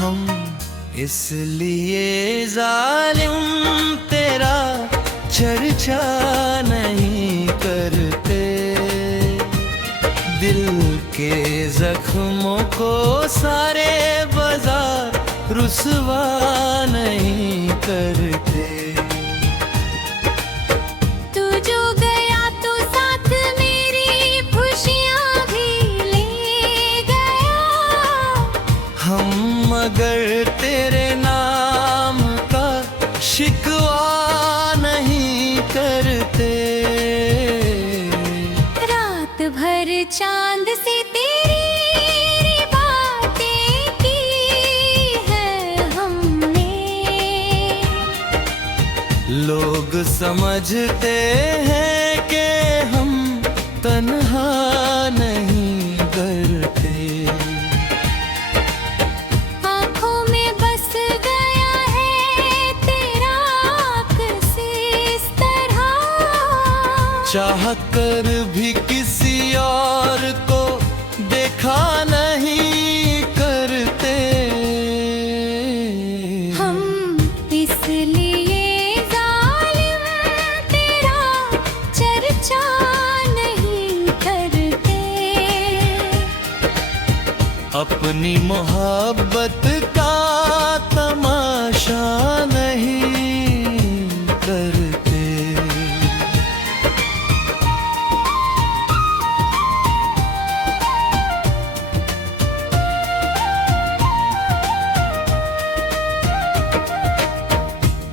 हम इसलिए जालिम तेरा चर्चा नहीं करते, दिल के जख्मों को सारे बाजार रुसवा नहीं करते। तू जो गया तो साथ मेरी खुशियाँ भी ले गया। हम मगर तेरे नाम का शिकवा नहीं करते। रात भर चांद से तेरी बातें की है हमने। लोग समझते हैं कि हम तन्हा नहीं करते। आँखों में बस गया है तेरा अक्स इस तरह। चाह कर भी किसी और को देखा नहीं करते। हम इसलिए जालिम तेरा चर्चा नहीं करते। अपनी मोहब्बत का तमाशा नहीं करते।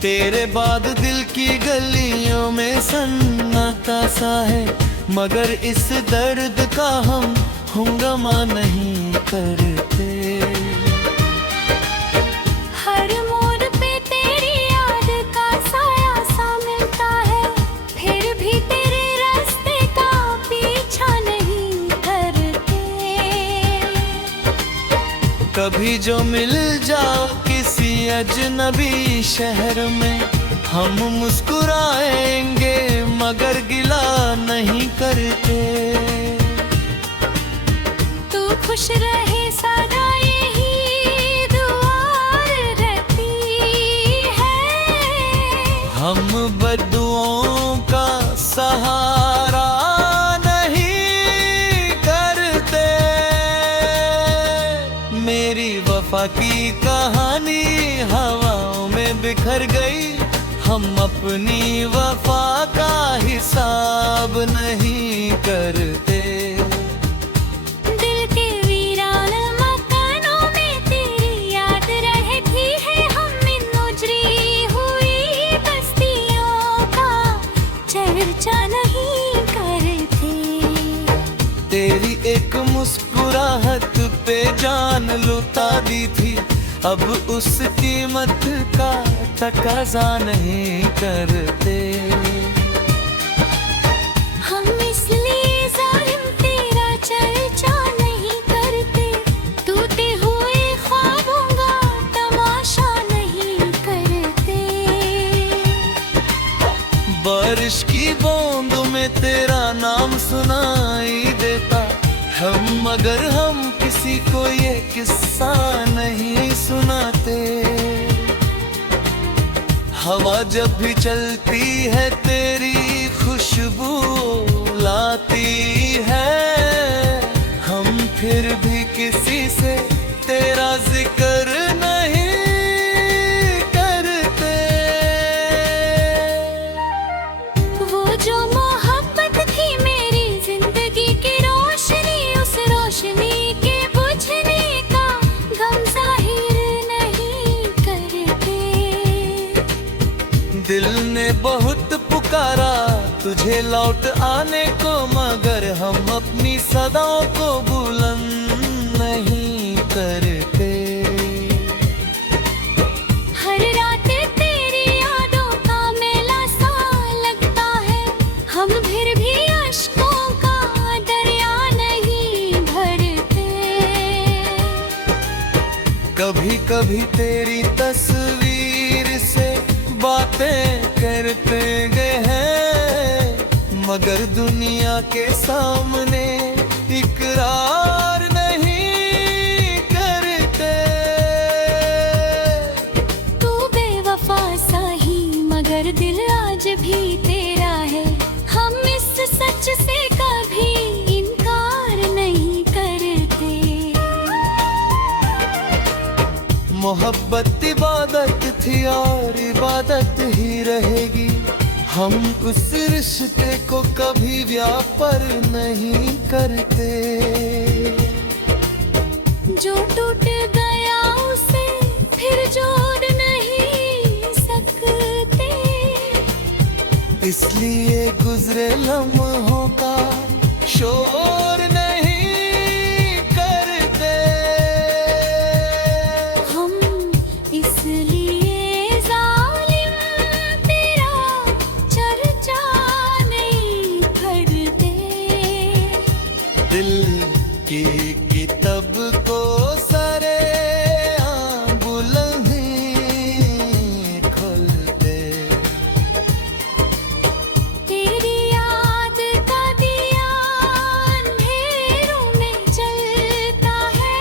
तेरे बाद दिल की गलियों में सन्नाटा सा है, मगर इस दर्द का हम हंगामा नहीं करते। हर मोड़ पे तेरी याद का साया सा मिलता है, फिर भी तेरे रास्ते का पीछा नहीं करते। कभी जो मिल जाओ किसी अजनबी शहर में, हम मुस्कुराएंगे मगर गिला नहीं करते। तू खुश रहे सदा यही दुआ रहती है। हम बद्दुओं का सहारा नहीं करते। मेरी वफा की कहानी हवाओं में बिखर गई, हम अपनी वफा का हिसाब नहीं करते। दिल के वीरान मकानों में तेरी याद रहती है, हम इन उजड़ी हुई बस्तियों का चर्चा नहीं करते। तेरी एक मुस्कुराहट पे जान लुटा दी थी, अब उस कीमत का तकाजा नहीं करते। हम इसलिए जालिम तेरा चर्चा नहीं करते, टूटे हुए ख्वाबों का तमाशा नहीं करते। बारिश की बूंद में तेरा नाम सुनाई देता, हम मगर हम किसी को ये किस्सा नहीं सुनाते। हवा जब भी चलती है तेरी खुशबू लाती है, हम फिर भी किसी से तेरा जिक्र नहीं करते। वो जो मोहब्बत थी मेरी जिंदगी की रोशनी, उस रोशनी के बुझने का गम जाहिर नहीं करते। दिल ने बहुत पुकारा तुझे लौट आने को, मगर हम अपनी सदाओं को बुलंद नहीं करते। हर रात तेरी यादों का मेला सा लगता है, हम फिर भी अश्कों का दरिया नहीं भरते। कभी कभी तेरी तस्वीर से बातें करते गए हैं, मगर दुनिया के सामने इकरार नहीं करते। मोहब्बत इबादत थी और इबादत ही रहेगी। हम उस रिश्ते को कभी व्यापार नहीं करते। जो टूट गया उसे फिर जोड़ नहीं सकते। इसलिए गुजरे लम्हों का शोर नहीं करते। हम इसलिए जालिम तेरा चर्चा नहीं करते। दिल की किताब को सरे बुलंद नहीं खोलते। तेरी याद का दिया अंधेरों में जलता है।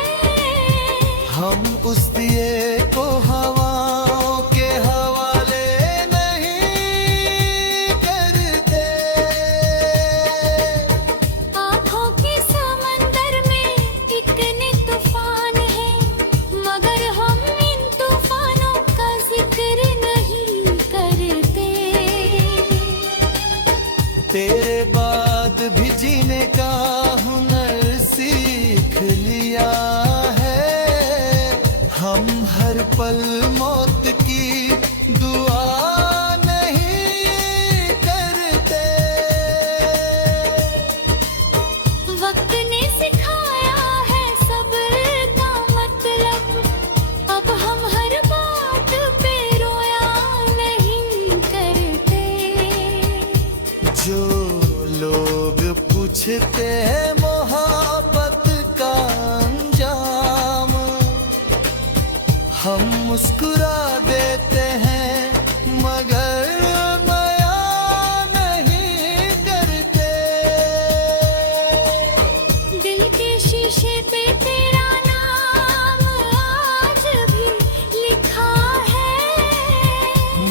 हम उस दिए को हवाओं के हवाले नहीं करते। आँखों के समंदर में कितने तूफान हैं, मगर हम इन तूफानों का जिक्र नहीं करते। तेरे बाद भी जीने का हुनर सीख लिया है। हम हर पल मौत की दुआ नहीं करते। वक्त ने सिखाया है सब्र का मतलब। अब हम हर बात पे रोया नहीं करते। जो लोग पूछते हैं मोहब्बत का अंजाम, हम मुस्कुरा देते हैं मगर बयां नहीं करते। दिल के शीशे पे तेरा नाम आज भी लिखा है,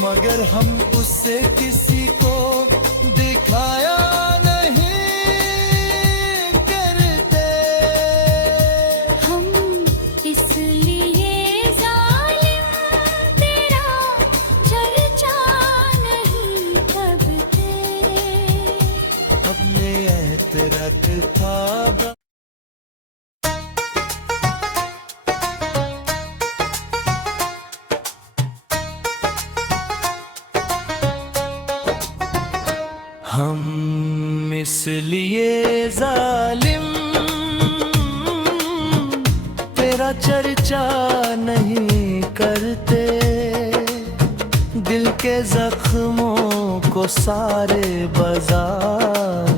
मगर हम उससे किसी को दिखाया नहीं करते। हम इसलिए जालिम तेरा चर्चा नहीं करते। अपने एतराक था हम इसलिए जालिम तेरा चर्चा नहीं करते। दिल के जख्मों को सारे बाजार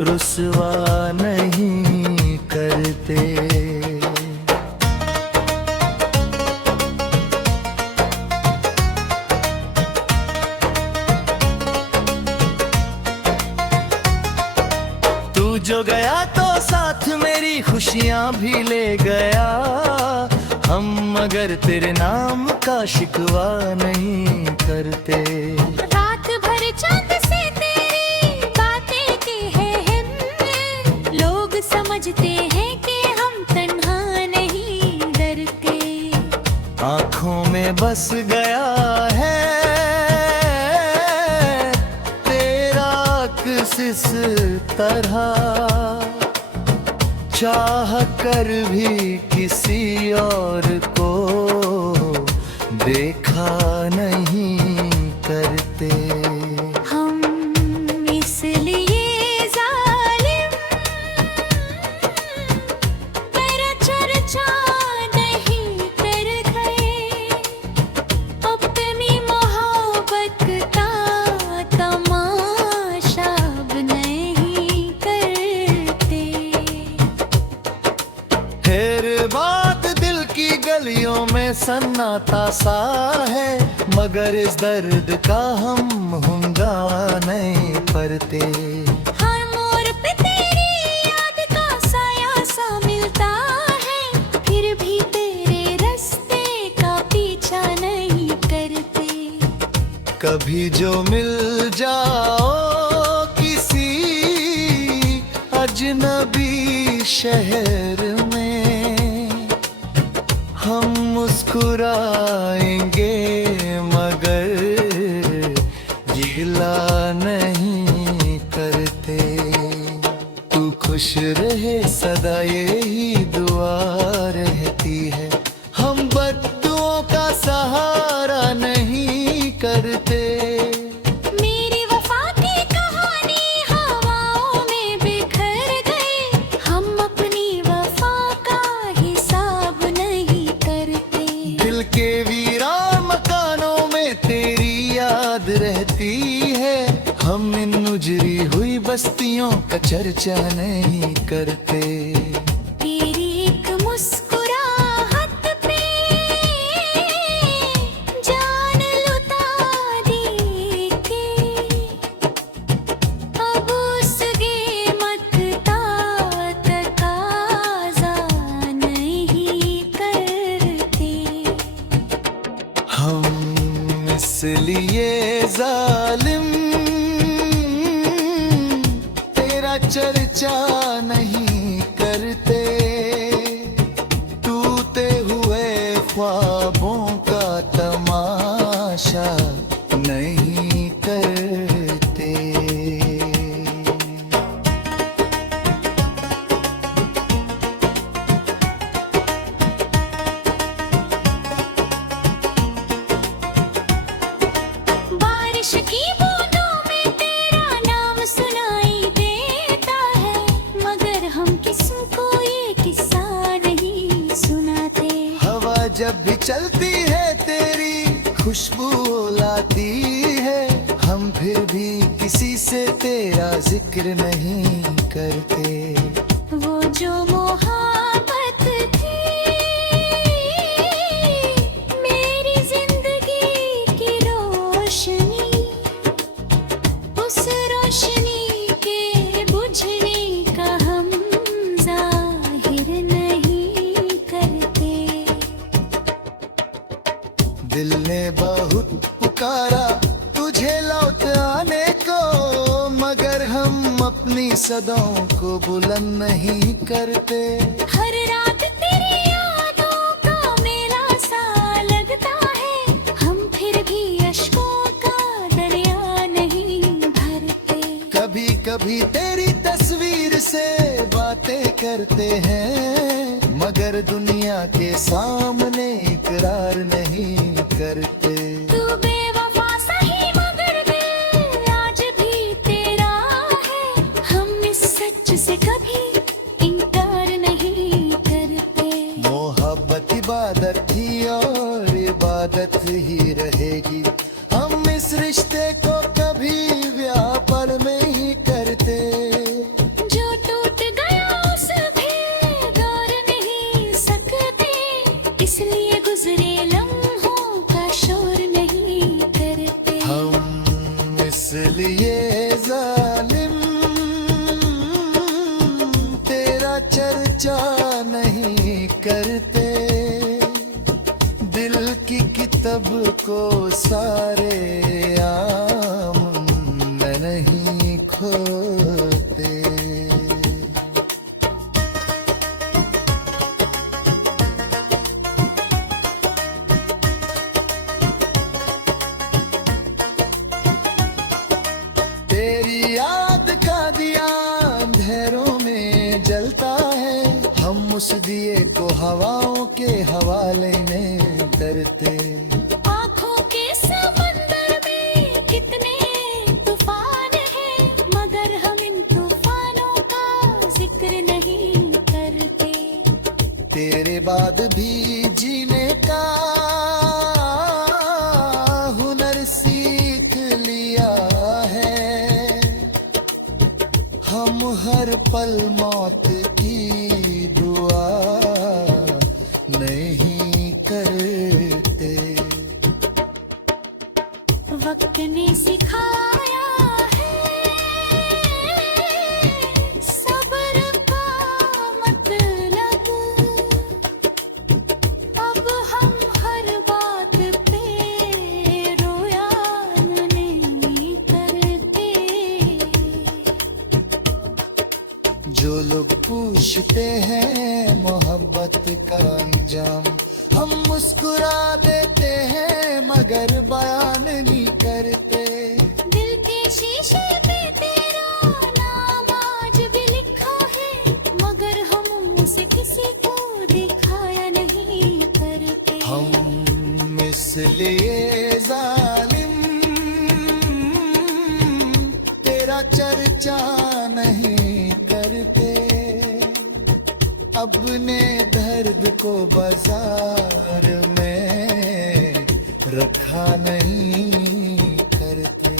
रुसवा नहीं करते। तू जो गया तो साथ मेरी खुशियां भी ले गया। हम मगर तेरे नाम का शिकवा नहीं करते। रात भर चांद से तेरी बातें की है हम। लोग समझते हैं कि हम तन्हा नहीं डरते। आँखों में बस गया है तेरा अक्स इस तरह। चाह कर भी किसी और को देखा नहीं करते। हम इसलिए जालिम तेरा चर्चा नहीं करते। अपनी मोहब्बत का तमाशा अब नहीं करते। फिर बात दिल की गलियों में सन्नाटा सा है, मगर इस दर्द का हम हंगामा नहीं करते। हर मोड़ पे तेरी याद का साया सा मिलता है, फिर भी तेरे रास्ते का पीछा नहीं करते। कभी जो मिल जाओ किसी अजनबी शहर में, हम मुस्कुराएंगे मगर गिला नहीं करते। तू खुश रहे सदा यही दुआ रहती है। हम बद्दुओं का सहारा नहीं करते। मेरी वफा की कहानी हवाओं में बिखर गई, हम अपनी वफा का हिसाब नहीं करते। दिल के वीरान मकानों में तेरी याद रहती है। हम इन उजड़ी हुई बस्तियों का चर्चा नहीं करते। तेरी एक मुस्कुराहट पे जान लुटा दी के, अब उस कीमत का तकाजा नहीं करते। हम इसलिए जालिम तेरा चर्चा नहीं करते। टूटे हुए ख्वाबों का तमाशा नहीं करते। बारिश की बूंदों में तेरा नाम सुनाई देता है, मगर हम किसको ये किस्सा नहीं सुनाते। हवा जब भी चलती है तेरी खुशबू लाती है। हम फिर भी किसी से तेरा जिक्र नहीं करते। वो जो मोहब्बत थी मेरी जिंदगी की रोशनी, उस रोशनी के बुझने का हम जाहिर नहीं करते। दिल ने बहुत पुकारा तुझे लौट आने को, मगर हम अपनी सदाओं को बुलंद नहीं करते। हर रात तेरी यादों का मेला सा लगता है, हम फिर भी अश्कों का दरिया नहीं भरते। कभी कभी तेरी तस्वीर से बातें करते हैं, मगर दुनिया के सामने इकरार नहीं करते। तू बेवफा सही मगर दिल आज भी तेरा है, हम इस सच से कभी इनकार नहीं करते। मोहब्बत इबादत थी और इबादत ही रहेगी। हम इस रिश्ते को कभी व्यापार में ही करते। जो टूट गया उस भी गौर नहीं सकते, इसलिए गुजरे लम्हों का शोर नहीं करते। हम इसलिए जालिम तेरा चर्चा नहीं करते। दिल की किताब को सारे आम नहीं खोते। तेरी याद का दिया अंधेरों में जलता है। हम उस दिए को हवाओं के हवाले में डरते। आँखों के समंदर में कितने तूफान हैं, मगर हम इन तूफानों का जिक्र नहीं करते। तेरे बाद भी जीने का हुनर सीख लिया है। हम हर पल मौत की दुआ नहीं करते। वक्त ने सिखाया है सब्र का मतलब, अब हम हर बात पे रोया नहीं करते। जो लोग पूछते हैं मोहब्बत का अंजाम, हम मुस्कुरा देते हैं मगर बयान नहीं करते। दिल के शीशे पे तेरा नाम आज भी लिखा है, मगर हम उसे किसी को दिखाया नहीं करते। हम इसलिए जालिम तेरा चर्चा नहीं करते, अपने दर्द को बाजार में रखा नहीं करते।